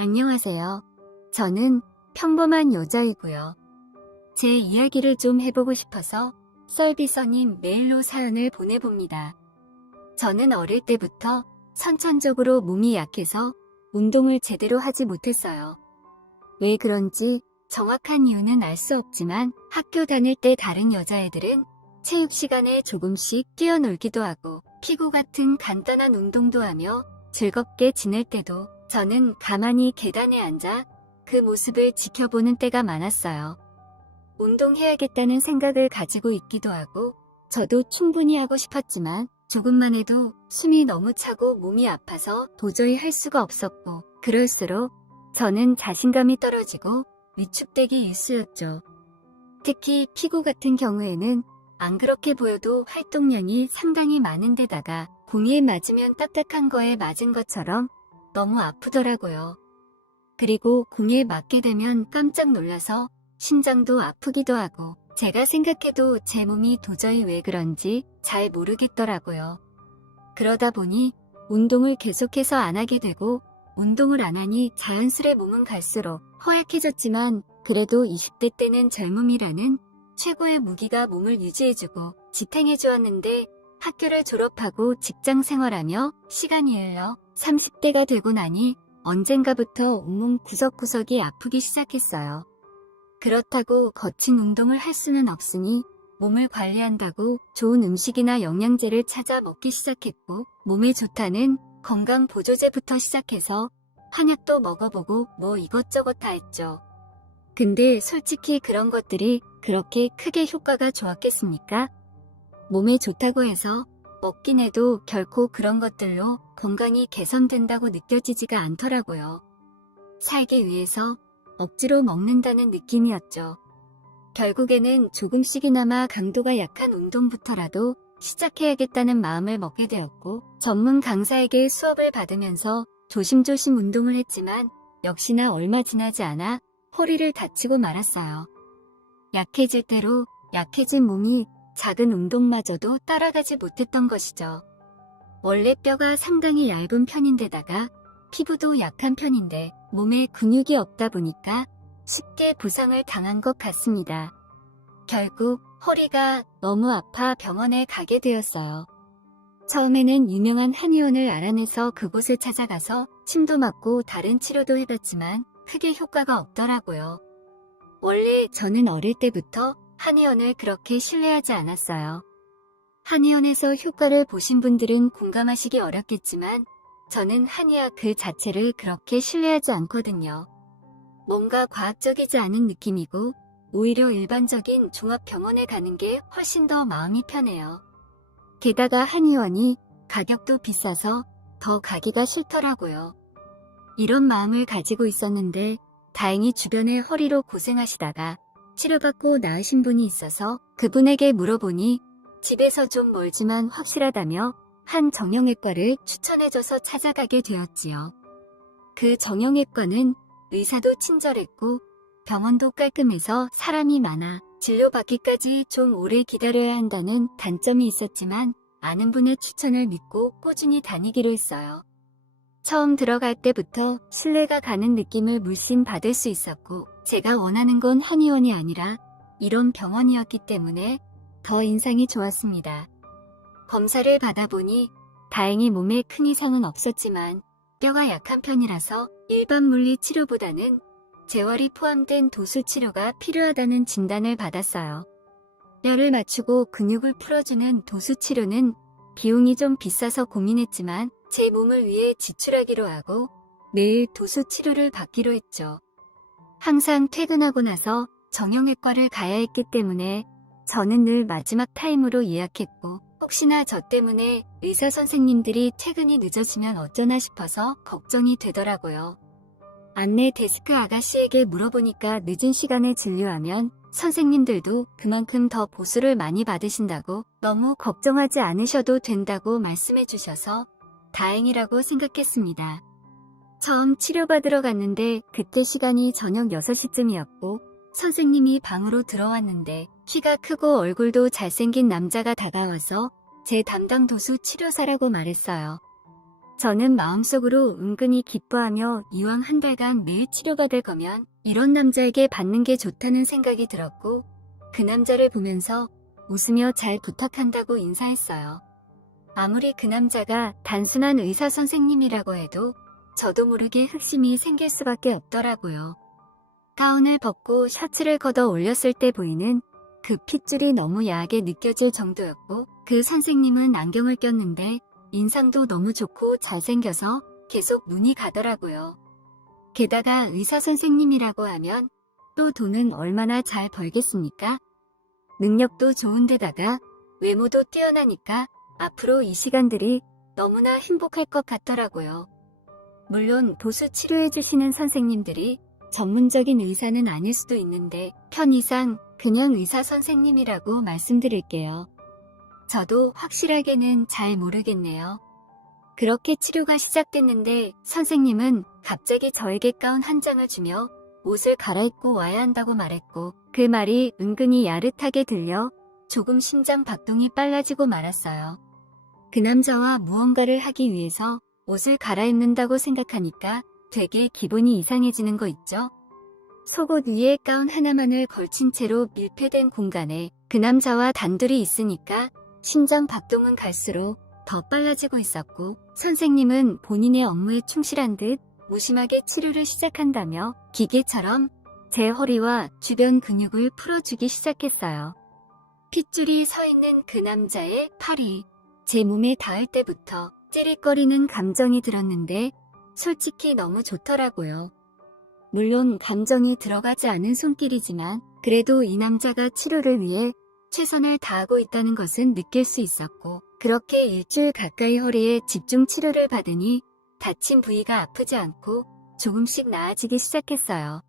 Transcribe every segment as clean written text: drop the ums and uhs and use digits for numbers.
안녕하세요. 저는 평범한 여자이고요. 제 이야기를 좀 해보고 싶어서 썰비서님 메일로 사연을 보내봅니다. 저는 어릴 때부터 선천적으로 몸이 약해서 운동을 제대로 하지 못했어요. 왜 그런지 정확한 이유는 알 수 없지만 학교 다닐 때 다른 여자애들은 체육 시간에 조금씩 뛰어놀기도 하고 피구 같은 간단한 운동도 하며 즐겁게 지낼 때도 저는 가만히 계단에 앉아 그 모습을 지켜보는 때가 많았어요. 운동해야겠다는 생각을 가지고 있기도 하고 저도 충분히 하고 싶었지만 조금만 해도 숨이 너무 차고 몸이 아파서 도저히 할 수가 없었고 그럴수록 저는 자신감이 떨어지고 위축되기 일쑤였죠. 특히 피구 같은 경우에는 안 그렇게 보여도 활동량이 상당히 많은 데다가 공에 맞으면 딱딱한 거에 맞은 것처럼 너무 아프더라고요. 그리고 공에 맞게 되면 깜짝 놀라서 심장도 아프기도 하고 제가 생각해도 제 몸이 도저히 왜 그런지 잘 모르겠더라고요. 그러다 보니 운동을 계속해서 안 하게 되고 운동을 안 하니 자연스레 몸은 갈수록 허약해졌지만 그래도 20대 때는 젊음이라는 최고의 무기가 몸을 유지해주고 지탱해주었는데 학교를 졸업하고 직장 생활하며 시간이 흘러 30대가 되고 나니 언젠가부터 온몸 구석구석이 아프기 시작했어요. 그렇다고 거친 운동을 할 수는 없으니 몸을 관리한다고 좋은 음식이나 영양제를 찾아 먹기 시작했고 몸에 좋다는 건강 보조제부터 시작해서 한약도 먹어보고 뭐 이것저것 다 했죠. 근데 솔직히 그런 것들이 그렇게 크게 효과가 좋았겠습니까? 몸에 좋다고 해서 먹긴 해도 결코 그런 것들로 건강이 개선된다고 느껴지지가 않더라고요. 살기 위해서 억지로 먹는다는 느낌이었죠. 결국에는 조금씩이나마 강도가 약한 운동부터라도 시작해야겠다는 마음을 먹게 되었고 전문 강사에게 수업을 받으면서 조심조심 운동을 했지만 역시나 얼마 지나지 않아 허리를 다치고 말았어요. 약해질 대로 약해진 몸이 작은 운동마저도 따라가지 못했던 것이죠. 원래 뼈가 상당히 얇은 편인데다가 피부도 약한 편인데 몸에 근육이 없다 보니까 쉽게 부상을 당한 것 같습니다. 결국 허리가 너무 아파 병원에 가게 되었어요. 처음에는 유명한 한의원을 알아내서 그곳을 찾아가서 침도 맞고 다른 치료도 해봤지만 크게 효과가 없더라고요. 원래 저는 어릴 때부터 한의원을 그렇게 신뢰하지 않았어요. 한의원에서 효과를 보신 분들은 공감하시기 어렵겠지만 저는 한의학 그 자체를 그렇게 신뢰하지 않거든요. 뭔가 과학적이지 않은 느낌이고 오히려 일반적인 종합병원에 가는 게 훨씬 더 마음이 편해요. 게다가 한의원이 가격도 비싸서 더 가기가 싫더라고요. 이런 마음을 가지고 있었는데 다행히 주변에 허리로 고생하시다가 치료받고 나으신 분이 있어서 그분에게 물어보니 집에서 좀 멀지만 확실하다며 한 정형외과를 추천해줘서 찾아가게 되었지요. 그 정형외과는 의사도 친절했고 병원도 깔끔해서 사람이 많아 진료받기까지 좀 오래 기다려야 한다는 단점이 있었지만 아는 분의 추천을 믿고 꾸준히 다니기로 했어요. 처음 들어갈 때부터 신뢰가 가는 느낌을 물씬 받을 수 있었고 제가 원하는 건 한의원이 아니라 이런 병원이었기 때문에 더 인상이 좋았습니다. 검사를 받아보니 다행히 몸에 큰 이상은 없었지만 뼈가 약한 편이라서 일반 물리 치료보다는 재활이 포함된 도수 치료가 필요하다는 진단을 받았어요. 뼈를 맞추고 근육을 풀어주는 도수 치료는 비용이 좀 비싸서 고민했지만 제 몸을 위해 지출하기로 하고 매일 도수 치료를 받기로 했죠. 항상 퇴근하고 나서 정형외과를 가야 했기 때문에 저는 늘 마지막 타임으로 예약했고 혹시나 저 때문에 의사 선생님들이 퇴근이 늦어지면 어쩌나 싶어서 걱정이 되더라고요. 안내 데스크 아가씨에게 물어보니까 늦은 시간에 진료하면 선생님들도 그만큼 더 보수를 많이 받으신다고 너무 걱정하지 않으셔도 된다고 말씀해 주셔서 다행이라고 생각했습니다. 처음 치료받으러 갔는데 그때 시간이 저녁 6시쯤이었고 선생님이 방으로 들어왔는데 키가 크고 얼굴도 잘생긴 남자가 다가와서 제 담당 도수 치료사라고 말했어요. 저는 마음속으로 은근히 기뻐하며 이왕 한 달간 매일 치료받을 거면 이런 남자에게 받는 게 좋다는 생각이 들었고 그 남자를 보면서 웃으며 잘 부탁한다고 인사했어요. 아무리 그 남자가 단순한 의사 선생님이라고 해도 저도 모르게 흑심이 생길 수밖에 없더라고요. 가운을 벗고 셔츠를 걷어 올렸을 때 보이는 그 핏줄이 너무 야하게 느껴질 정도였고 그 선생님은 안경을 꼈는데 인상도 너무 좋고 잘생겨서 계속 눈이 가더라고요. 게다가 의사 선생님이라고 하면 또 돈은 얼마나 잘 벌겠습니까? 능력도 좋은데다가 외모도 뛰어나니까 앞으로 이 시간들이 너무나 행복할 것 같더라고요. 물론 도수 치료해주시는 선생님들이 전문적인 의사는 아닐 수도 있는데 편의상 그냥 의사 선생님이라고 말씀드릴게요. 저도 확실하게는 잘 모르겠네요. 그렇게 치료가 시작됐는데 선생님은 갑자기 저에게 가운 한 장을 주며 옷을 갈아입고 와야 한다고 말했고 그 말이 은근히 야릇하게 들려 조금 심장 박동이 빨라지고 말았어요. 그 남자와 무언가를 하기 위해서 옷을 갈아입는다고 생각하니까 되게 기분이 이상해지는 거 있죠? 속옷 위에 가운 하나만을 걸친 채로 밀폐된 공간에 그 남자와 단둘이 있으니까 심장 박동은 갈수록 더 빨라지고 있었고 선생님은 본인의 업무에 충실한 듯 무심하게 치료를 시작한다며 기계처럼 제 허리와 주변 근육을 풀어주기 시작했어요. 핏줄이 서 있는 그 남자의 팔이 제 몸에 닿을 때부터 찌릿거리는 감정이 들었는데 솔직히 너무 좋더라고요. 물론 감정이 들어가지 않은 손길이지만 그래도 이 남자가 치료를 위해 최선을 다하고 있다는 것은 느낄 수 있었고 그렇게 일주일 가까이 허리에 집중 치료를 받으니 다친 부위가 아프지 않고 조금씩 나아지기 시작했어요.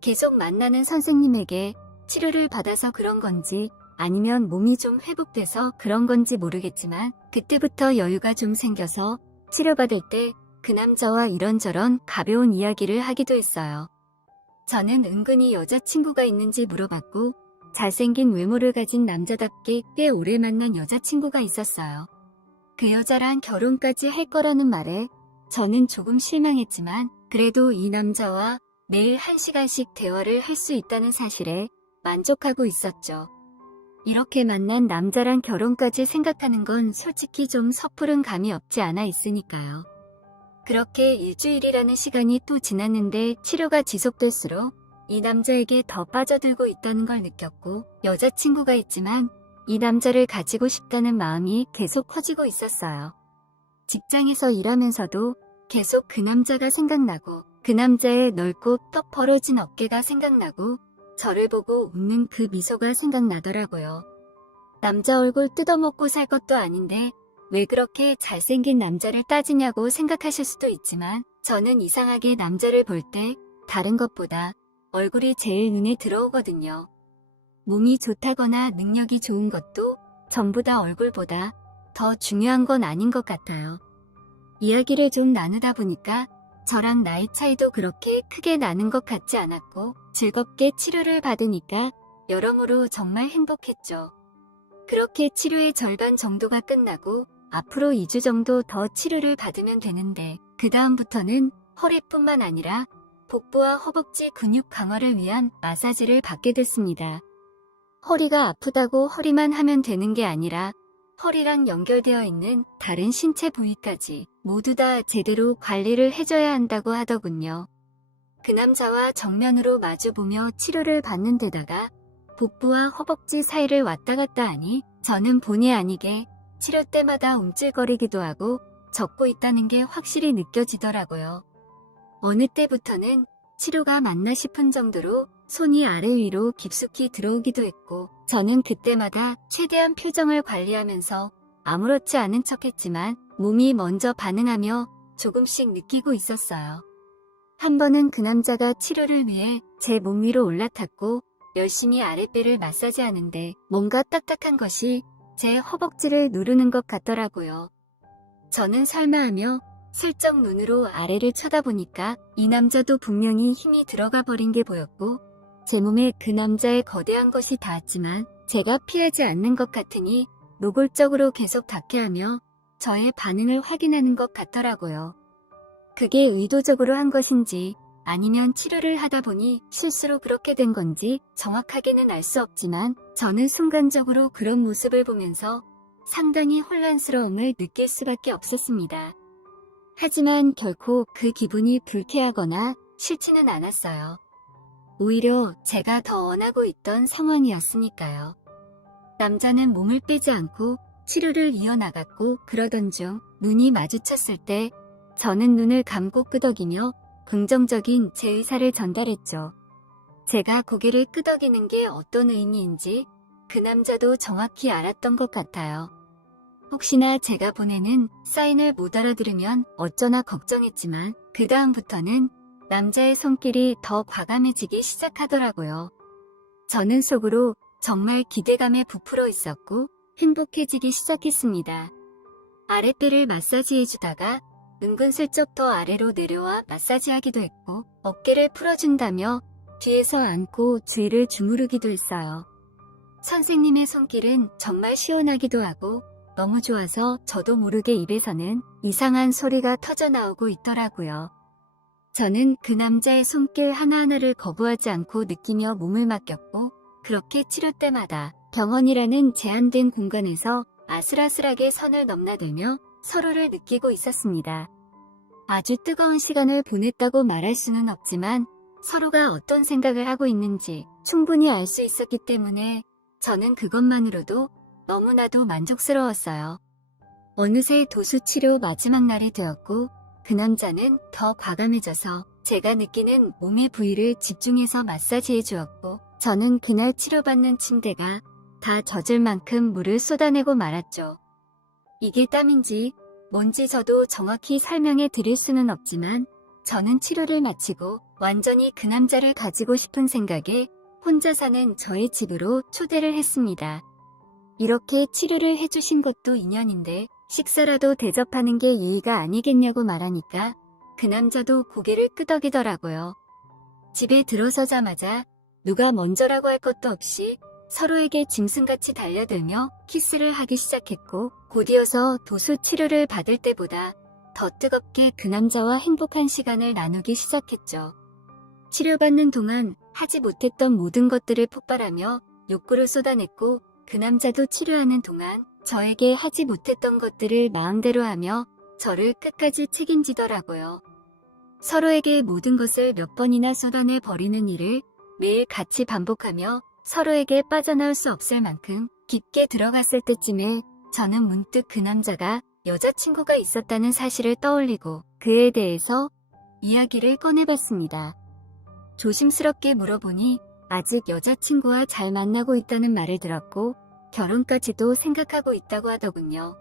계속 만나는 선생님에게 치료를 받아서 그런 건지 아니면 몸이 좀 회복돼서 그런 건지 모르겠지만 그때부터 여유가 좀 생겨서 치료받을 때 그 남자와 이런저런 가벼운 이야기를 하기도 했어요. 저는 은근히 여자친구가 있는지 물어봤고 잘생긴 외모를 가진 남자답게 꽤 오래 만난 여자친구가 있었어요. 그 여자랑 결혼까지 할 거라는 말에 저는 조금 실망했지만 그래도 이 남자와 매일 1시간씩 대화를 할 수 있다는 사실에 만족하고 있었죠. 이렇게 만난 남자랑 결혼까지 생각하는 건 솔직히 좀 섣부른 감이 없지 않아 있으니까요. 그렇게 일주일이라는 시간이 또 지났는데 치료가 지속될수록 이 남자에게 더 빠져들고 있다는 걸 느꼈고 여자친구가 있지만 이 남자를 가지고 싶다는 마음이 계속 커지고 있었어요. 직장에서 일하면서도 계속 그 남자가 생각나고 그 남자의 넓고 떡 벌어진 어깨가 생각나고 저를 보고 웃는 그 미소가 생각나더라고요. 남자 얼굴 뜯어먹고 살 것도 아닌데 왜 그렇게 잘생긴 남자를 따지냐고 생각하실 수도 있지만 저는 이상하게 남자를 볼 때 다른 것보다 얼굴이 제일 눈에 들어오거든요. 몸이 좋다거나 능력이 좋은 것도 전부 다 얼굴보다 더 중요한 건 아닌 것 같아요. 이야기를 좀 나누다 보니까 저랑 나이 차이도 그렇게 크게 나는 것 같지 않았고 즐겁게 치료를 받으니까 여러모로 정말 행복했죠. 그렇게 치료의 절반 정도가 끝나고 앞으로 2주 정도 더 치료를 받으면 되는데 그 다음부터는 허리뿐만 아니라 복부와 허벅지 근육 강화를 위한 마사지를 받게 됐습니다. 허리가 아프다고 허리만 하면 되는 게 아니라 허리랑 연결되어 있는 다른 신체 부위까지 모두 다 제대로 관리를 해줘야 한다고 하더군요. 그 남자와 정면으로 마주보며 치료를 받는 데다가 복부와 허벅지 사이를 왔다 갔다 하니 저는 본의 아니게 치료 때마다 움찔거리기도 하고 젖고 있다는 게 확실히 느껴지더라고요. 어느 때부터는 치료가 맞나 싶은 정도로 손이 아래 위로 깊숙이 들어오기도 했고 저는 그때마다 최대한 표정을 관리하면서 아무렇지 않은 척했지만 몸이 먼저 반응하며 조금씩 느끼고 있었어요. 한 번은 그 남자가 치료를 위해 제 몸 위로 올라탔고 열심히 아랫배를 마사지하는데 뭔가 딱딱한 것이 제 허벅지를 누르는 것 같더라고요. 저는 설마 하며 슬쩍 눈으로 아래를 쳐다보니까 이 남자도 분명히 힘이 들어가 버린 게 보였고 제 몸에 그 남자의 거대한 것이 닿았지만 제가 피하지 않는 것 같으니 노골적으로 계속 닿게 하며 저의 반응을 확인하는 것 같더라고요. 그게 의도적으로 한 것인지 아니면 치료를 하다 보니 실수로 그렇게 된 건지 정확하게는 알 수 없지만 저는 순간적으로 그런 모습을 보면서 상당히 혼란스러움을 느낄 수밖에 없었습니다. 하지만 결코 그 기분이 불쾌하거나 싫지는 않았어요. 오히려 제가 더 원하고 있던 상황이었으니까요. 남자는 몸을 빼지 않고 치료를 이어나갔고 그러던 중 눈이 마주쳤을 때 저는 눈을 감고 끄덕이며 긍정적인 제 의사를 전달했죠. 제가 고개를 끄덕이는 게 어떤 의미인지 그 남자도 정확히 알았던 것 같아요. 혹시나 제가 보내는 사인을 못 알아들으면 어쩌나 걱정했지만 그 다음부터는 남자의 손길이 더 과감해지기 시작하더라고요. 저는 속으로 정말 기대감에 부풀어 있었고 행복해지기 시작했습니다. 아랫배를 마사지해주다가 은근슬쩍 더 아래로 내려와 마사지하기도 했고 어깨를 풀어준다며 뒤에서 안고 주위를 주무르기도 했어요. 선생님의 손길은 정말 시원하기도 하고 너무 좋아서 저도 모르게 입에서는 이상한 소리가 터져나오고 있더라고요. 저는 그 남자의 손길 하나하나를 거부하지 않고 느끼며 몸을 맡겼고 그렇게 치료 때마다 병원이라는 제한된 공간에서 아슬아슬하게 선을 넘나들며 서로를 느끼고 있었습니다. 아주 뜨거운 시간을 보냈다고 말할 수는 없지만 서로가 어떤 생각을 하고 있는지 충분히 알 수 있었기 때문에 저는 그것만으로도 너무나도 만족스러웠어요. 어느새 도수치료 마지막 날이 되었고 그 남자는 더 과감해져서 제가 느끼는 몸의 부위를 집중해서 마사지해 주었고 저는 그날 치료받는 침대가 다 젖을 만큼 물을 쏟아내고 말았죠. 이게 땀인지 뭔지 저도 정확히 설명해 드릴 수는 없지만 저는 치료를 마치고 완전히 그 남자를 가지고 싶은 생각에 혼자 사는 저의 집으로 초대를 했습니다. 이렇게 치료를 해주신 것도 인연인데 식사라도 대접하는 게 예의가 아니겠냐고 말하니까 그 남자도 고개를 끄덕이더라고요. 집에 들어서자마자 누가 먼저라고 할 것도 없이 서로에게 짐승같이 달려들며 키스를 하기 시작했고 곧이어서 도수 치료를 받을 때보다 더 뜨겁게 그 남자와 행복한 시간을 나누기 시작했죠. 치료받는 동안 하지 못했던 모든 것들을 폭발하며 욕구를 쏟아냈고 그 남자도 치료하는 동안 저에게 하지 못했던 것들을 마음대로 하며 저를 끝까지 책임지더라고요. 서로에게 모든 것을 몇 번이나 쏟아내 버리는 일을 매일 같이 반복하며 서로에게 빠져나올 수 없을 만큼 깊게 들어갔을 때쯤에 저는 문득 그 남자가 여자친구가 있었다는 사실을 떠올리고 그에 대해서 이야기를 꺼내봤습니다. 조심스럽게 물어보니 아직 여자친구와 잘 만나고 있다는 말을 들었고 결혼까지도 생각하고 있다고 하더군요.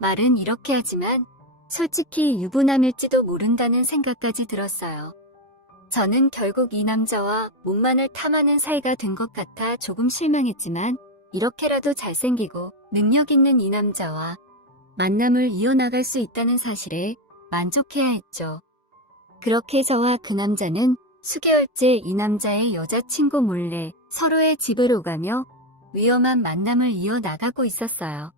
말은 이렇게 하지만 솔직히 유부남일지도 모른다는 생각까지 들었어요. 저는 결국 이 남자와 몸만을 탐하는 사이가 된 것 같아 조금 실망했지만 이렇게라도 잘생기고 능력 있는 이 남자와 만남을 이어나갈 수 있다는 사실에 만족해야 했죠. 그렇게 저와 그 남자는 수개월째 이 남자의 여자친구 몰래 서로의 집을 오가며 위험한 만남을 이어나가고 있었어요.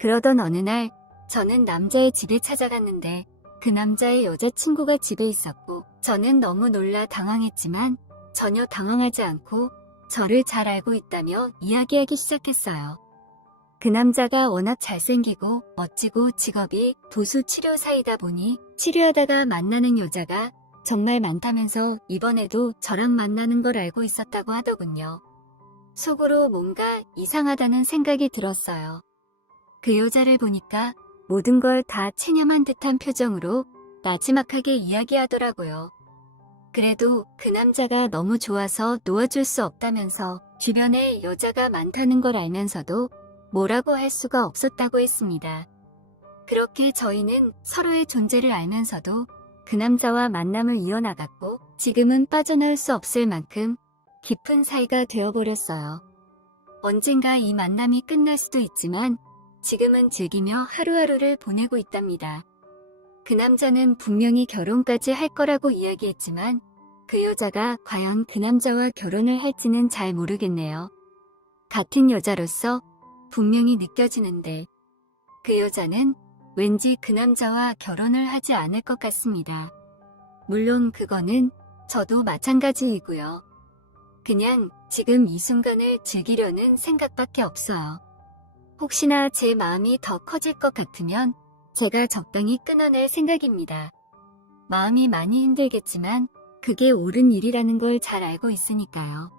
그러던 어느 날 저는 남자의 집에 찾아갔는데 그 남자의 여자친구가 집에 있었고 저는 너무 놀라 당황했지만 전혀 당황하지 않고 저를 잘 알고 있다며 이야기하기 시작했어요. 그 남자가 워낙 잘생기고 멋지고 직업이 도수치료사이다 보니 치료하다가 만나는 여자가 정말 많다면서 이번에도 저랑 만나는 걸 알고 있었다고 하더군요. 속으로 뭔가 이상하다는 생각이 들었어요. 그 여자를 보니까 모든 걸 다 체념한 듯한 표정으로 나지막하게 이야기하더라고요. 그래도 그 남자가 너무 좋아서 놓아줄 수 없다면서 주변에 여자가 많다는 걸 알면서도 뭐라고 할 수가 없었다고 했습니다. 그렇게 저희는 서로의 존재를 알면서도 그 남자와 만남을 이어나갔고 지금은 빠져나올 수 없을 만큼 깊은 사이가 되어버렸어요. 언젠가 이 만남이 끝날 수도 있지만 지금은 즐기며 하루하루를 보내고 있답니다. 그 남자는 분명히 결혼까지 할 거라고 이야기했지만 그 여자가 과연 그 남자와 결혼을 할지는 잘 모르겠네요. 같은 여자로서 분명히 느껴지는데 그 여자는 왠지 그 남자와 결혼을 하지 않을 것 같습니다. 물론 그거는 저도 마찬가지이고요. 그냥 지금 이 순간을 즐기려는 생각밖에 없어요. 혹시나 제 마음이 더 커질 것 같으면 제가 적당히 끊어낼 생각입니다. 마음이 많이 힘들겠지만 그게 옳은 일이라는 걸 잘 알고 있으니까요.